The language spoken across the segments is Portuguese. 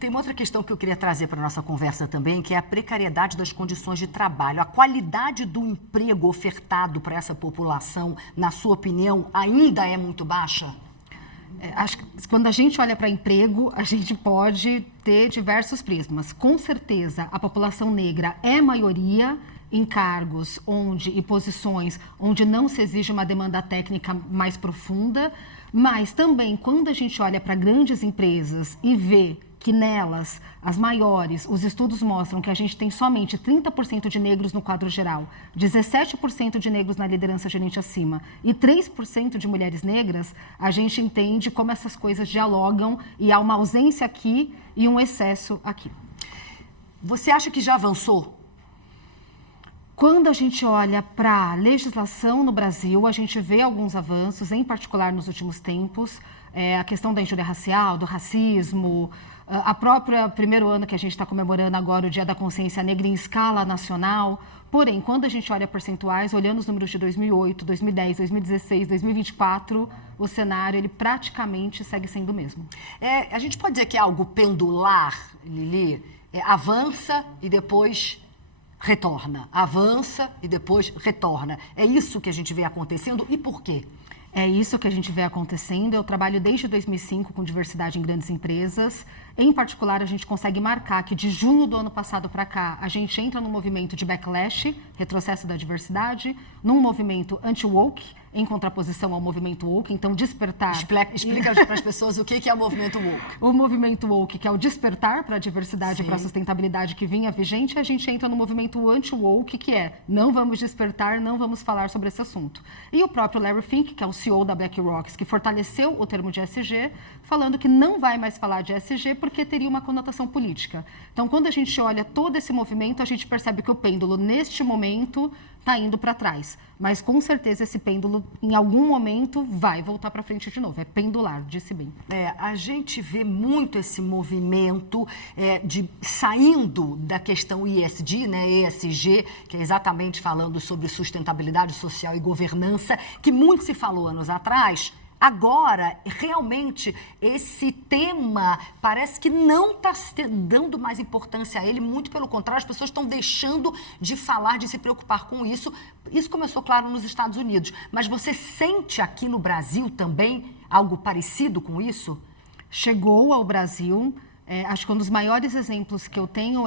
Tem uma outra questão que eu queria trazer para a nossa conversa também, que é a precariedade das condições de trabalho. A qualidade do emprego ofertado para essa população, na sua opinião, ainda é muito baixa? Acho que quando a gente olha para emprego, a gente pode ter diversos prismas. Com certeza, a população negra é maioria em cargos e posições onde não se exige uma demanda técnica mais profunda, mas também quando a gente olha para grandes empresas e vê que nelas, as maiores, os estudos mostram que a gente tem somente 30% de negros no quadro geral, 17% de negros na liderança gerente acima e 3% de mulheres negras, a gente entende como essas coisas dialogam e há uma ausência aqui e um excesso aqui. Você acha que já avançou? Quando a gente olha para a legislação no Brasil, a gente vê alguns avanços, em particular nos últimos tempos, a questão da injúria racial, do racismo, a própria primeiro ano que a gente está comemorando agora o Dia da Consciência Negra em escala nacional. Porém, quando a gente olha percentuais, olhando os números de 2008, 2010, 2016, 2024, o cenário ele praticamente segue sendo o mesmo. A gente pode dizer que é algo pendular, Lili? Avança e depois retorna. Avança e depois retorna. É isso que a gente vê acontecendo e por quê? É isso que a gente vê acontecendo. Eu trabalho desde 2005 com diversidade em grandes empresas. Em particular, a gente consegue marcar que de junho do ano passado para cá, a gente entra num movimento de backlash, retrocesso da diversidade, num movimento anti-woke, em contraposição ao movimento woke, então despertar... Explica para as pessoas o que é o movimento woke. O movimento woke, que é o despertar para a diversidade e para a sustentabilidade que vinha vigente, a gente entra no movimento anti-woke, que é não vamos despertar, não vamos falar sobre esse assunto. E o próprio Larry Fink, que é o CEO da BlackRock, que fortaleceu o termo de ESG, falando que não vai mais falar de ESG porque teria uma conotação política. Então, quando a gente olha todo esse movimento, a gente percebe que o pêndulo, neste momento, está indo para trás. Mas, com certeza, esse pêndulo, em algum momento, vai voltar para frente de novo. É pendular, disse bem. A gente vê muito esse movimento de saindo da questão ESG, né, ESG, que é exatamente falando sobre sustentabilidade social e governança, que muito se falou anos atrás. Agora, realmente, esse tema parece que não está dando mais importância a ele, muito pelo contrário, as pessoas estão deixando de falar, de se preocupar com isso. Isso começou, claro, nos Estados Unidos, mas você sente aqui no Brasil também algo parecido com isso? Chegou ao Brasil, acho que um dos maiores exemplos que eu tenho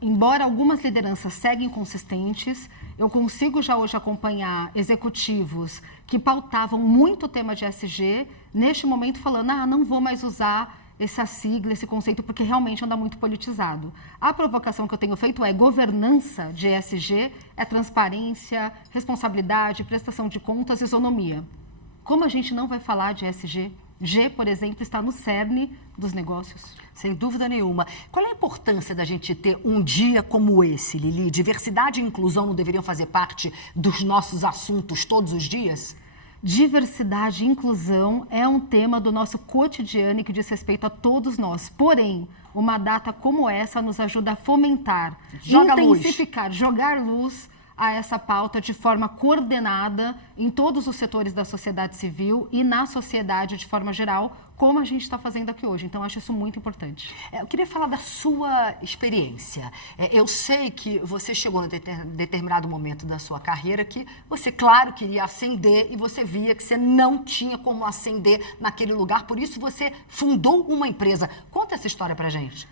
embora algumas lideranças seguem consistentes, eu consigo já hoje acompanhar executivos que pautavam muito o tema de ESG, neste momento falando, não vou mais usar essa sigla, esse conceito, porque realmente anda muito politizado. A provocação que eu tenho feito é governança de ESG, é transparência, responsabilidade, prestação de contas, isonomia. Como a gente não vai falar de ESG? G, por exemplo, está no cerne dos negócios. Sem dúvida nenhuma. Qual é a importância da gente ter um dia como esse, Lili? Diversidade e inclusão não deveriam fazer parte dos nossos assuntos todos os dias? Diversidade e inclusão é um tema do nosso cotidiano e que diz respeito a todos nós. Porém, uma data como essa nos ajuda a fomentar, intensificar, jogar luz a essa pauta de forma coordenada em todos os setores da sociedade civil e na sociedade de forma geral, como a gente está fazendo aqui hoje. Então, acho isso muito importante. Eu queria falar da sua experiência. Eu sei que você chegou em determinado momento da sua carreira que você, claro, queria ascender e você via que você não tinha como ascender naquele lugar. Por isso, você fundou uma empresa. Conta essa história pra gente.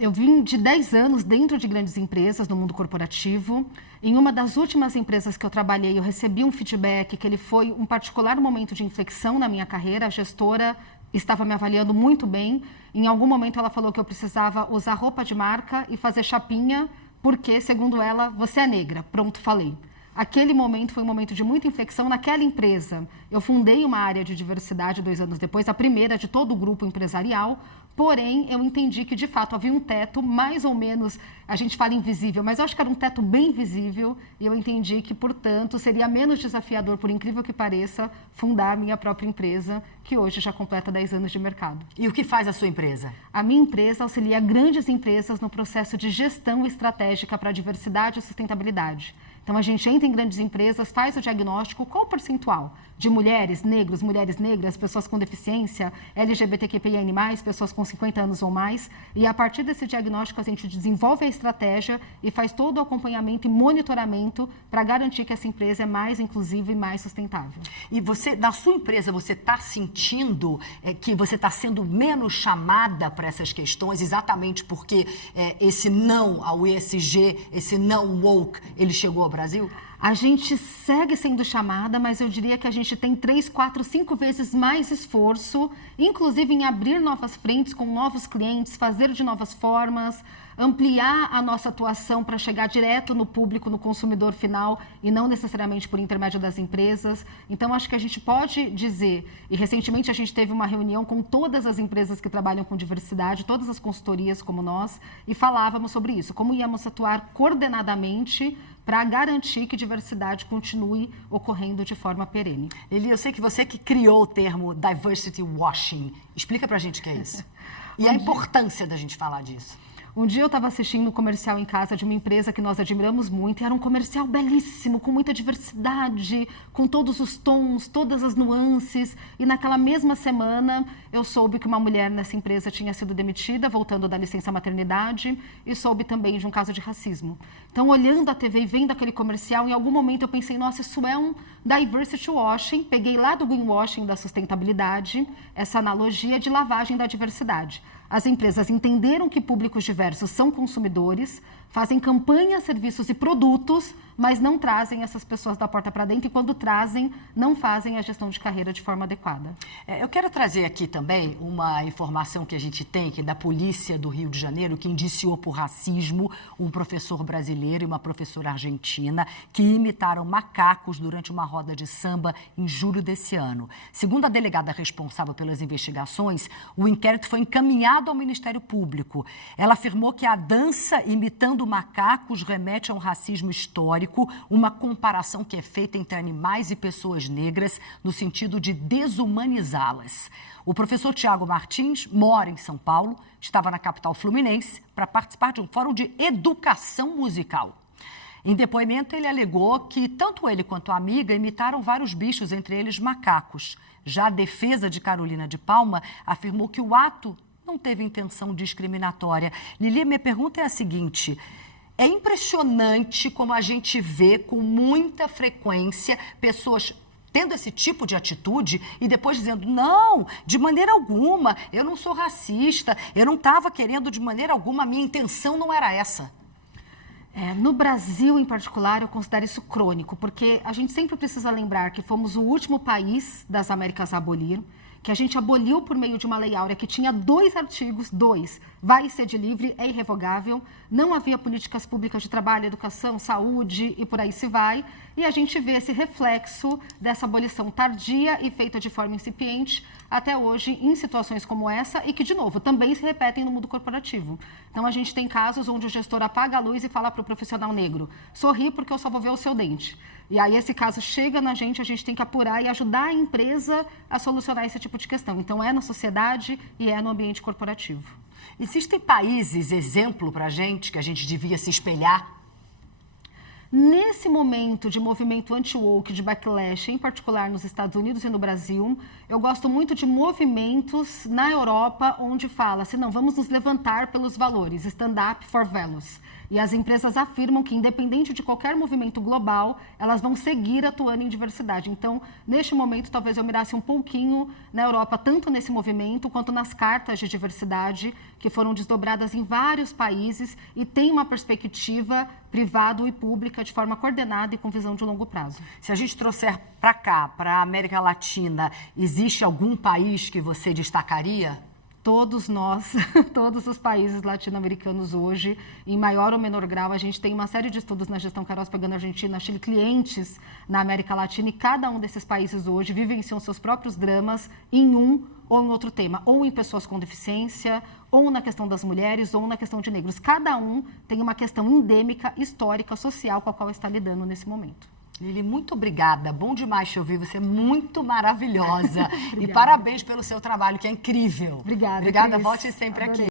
Eu vim de 10 anos dentro de grandes empresas no mundo corporativo. Em uma das últimas empresas que eu trabalhei, eu recebi um feedback que ele foi um particular momento de inflexão na minha carreira. A gestora estava me avaliando muito bem. Em algum momento ela falou que eu precisava usar roupa de marca e fazer chapinha, porque, segundo ela, você é negra. Pronto, falei. Aquele momento foi um momento de muita inflexão naquela empresa. Eu fundei uma área de diversidade 2 anos depois, a primeira de todo o grupo empresarial. Porém, eu entendi que, de fato, havia um teto mais ou menos, a gente fala invisível, mas eu acho que era um teto bem visível e eu entendi que, portanto, seria menos desafiador, por incrível que pareça, fundar a minha própria empresa, que hoje já completa 10 anos de mercado. E o que faz a sua empresa? A minha empresa auxilia grandes empresas no processo de gestão estratégica para a diversidade e sustentabilidade. Então, Então, a gente entra em grandes empresas, faz o diagnóstico, qual o percentual de mulheres, negros, mulheres negras, pessoas com deficiência, LGBTQIA+, pessoas com 50 anos ou mais, e a partir desse diagnóstico a gente desenvolve a estratégia e faz todo o acompanhamento e monitoramento para garantir que essa empresa é mais inclusiva e mais sustentável. E você, na sua empresa, você está sentindo que você está sendo menos chamada para essas questões, exatamente porque esse não ao ESG, esse não woke, ele chegou ao Brasil? A gente segue sendo chamada, mas eu diria que a gente tem 3, 4, 5 vezes mais esforço, inclusive em abrir novas frentes com novos clientes, fazer de novas formas, ampliar a nossa atuação para chegar direto no público, no consumidor final, e não necessariamente por intermédio das empresas. Então, acho que a gente pode dizer, e recentemente a gente teve uma reunião com todas as empresas que trabalham com diversidade, todas as consultorias como nós, e falávamos sobre isso, como íamos atuar coordenadamente para garantir que diversidade continue ocorrendo de forma perene. Lili, eu sei que você que criou o termo diversity washing. Explica para a gente o que é isso. E a importância da gente falar disso. Um dia eu estava assistindo um comercial em casa de uma empresa que nós admiramos muito, e era um comercial belíssimo, com muita diversidade, com todos os tons, todas as nuances, e naquela mesma semana eu soube que uma mulher nessa empresa tinha sido demitida, voltando da licença maternidade, e soube também de um caso de racismo. Então, olhando a TV e vendo aquele comercial, em algum momento eu pensei, nossa, isso é um diversity washing, peguei lá do greenwashing da sustentabilidade, essa analogia de lavagem da diversidade. As empresas entenderam que públicos diversos são consumidores, fazem campanhas, serviços e produtos, mas não trazem essas pessoas da porta para dentro e, quando trazem, não fazem a gestão de carreira de forma adequada. Eu quero trazer aqui também uma informação que a gente tem, que é da Polícia do Rio de Janeiro, que indiciou por racismo um professor brasileiro e uma professora argentina que imitaram macacos durante uma roda de samba em julho desse ano. Segundo a delegada responsável pelas investigações, o inquérito foi encaminhado ao Ministério Público. Ela afirmou que a dança imitando macacos remete a um racismo histórico, uma comparação que é feita entre animais e pessoas negras no sentido de desumanizá-las. O professor Tiago Martins mora em São Paulo, estava na capital fluminense para participar de um fórum de educação musical. Em depoimento, ele alegou que tanto ele quanto a amiga imitaram vários bichos, entre eles macacos. Já a defesa de Carolina de Palma afirmou que o ato não teve intenção discriminatória. Lili, minha pergunta é a seguinte: é impressionante como a gente vê com muita frequência pessoas tendo esse tipo de atitude e depois dizendo, não, de maneira alguma, eu não sou racista, eu não estava querendo de maneira alguma, a minha intenção não era essa. No Brasil, em particular, eu considero isso crônico, porque a gente sempre precisa lembrar que fomos o último país das Américas a abolir, que a gente aboliu por meio de uma lei áurea que tinha 2 artigos, 2, vai ser de livre, é irrevogável, não havia políticas públicas de trabalho, educação, saúde e por aí se vai, e a gente vê esse reflexo dessa abolição tardia e feita de forma incipiente até hoje em situações como essa e que, de novo, também se repetem no mundo corporativo. Então, a gente tem casos onde o gestor apaga a luz e fala para o profissional negro, sorri porque eu só vou ver o seu dente. E aí esse caso chega na gente, a gente tem que apurar e ajudar a empresa a solucionar esse tipo de questão. Então, é na sociedade e é no ambiente corporativo. Existem países, exemplo para a gente, que a gente devia se espelhar? Nesse momento de movimento anti-woke, de backlash, em particular nos Estados Unidos e no Brasil, eu gosto muito de movimentos na Europa onde fala-se, não, vamos nos levantar pelos valores, stand up for values. E as empresas afirmam que, independente de qualquer movimento global, elas vão seguir atuando em diversidade. Então, neste momento, talvez eu mirasse um pouquinho na Europa, tanto nesse movimento quanto nas cartas de diversidade, que foram desdobradas em vários países e tem uma perspectiva privada e pública de forma coordenada e com visão de longo prazo. Se a gente trouxer para cá, para a América Latina, existe algum país que você destacaria? Todos nós, todos os países latino-americanos hoje, em maior ou menor grau, a gente tem uma série de estudos na gestão Queiroz pegando Argentina, Chile, clientes na América Latina, e cada um desses países hoje vivenciam seus próprios dramas em um ou em outro tema, ou em pessoas com deficiência, ou na questão das mulheres, ou na questão de negros. Cada um tem uma questão endêmica, histórica, social, com a qual está lidando nesse momento. Lili, muito obrigada. Bom demais te ouvir. Você é muito maravilhosa. E parabéns pelo seu trabalho, que é incrível. Obrigada. Obrigada. Volte sempre aqui.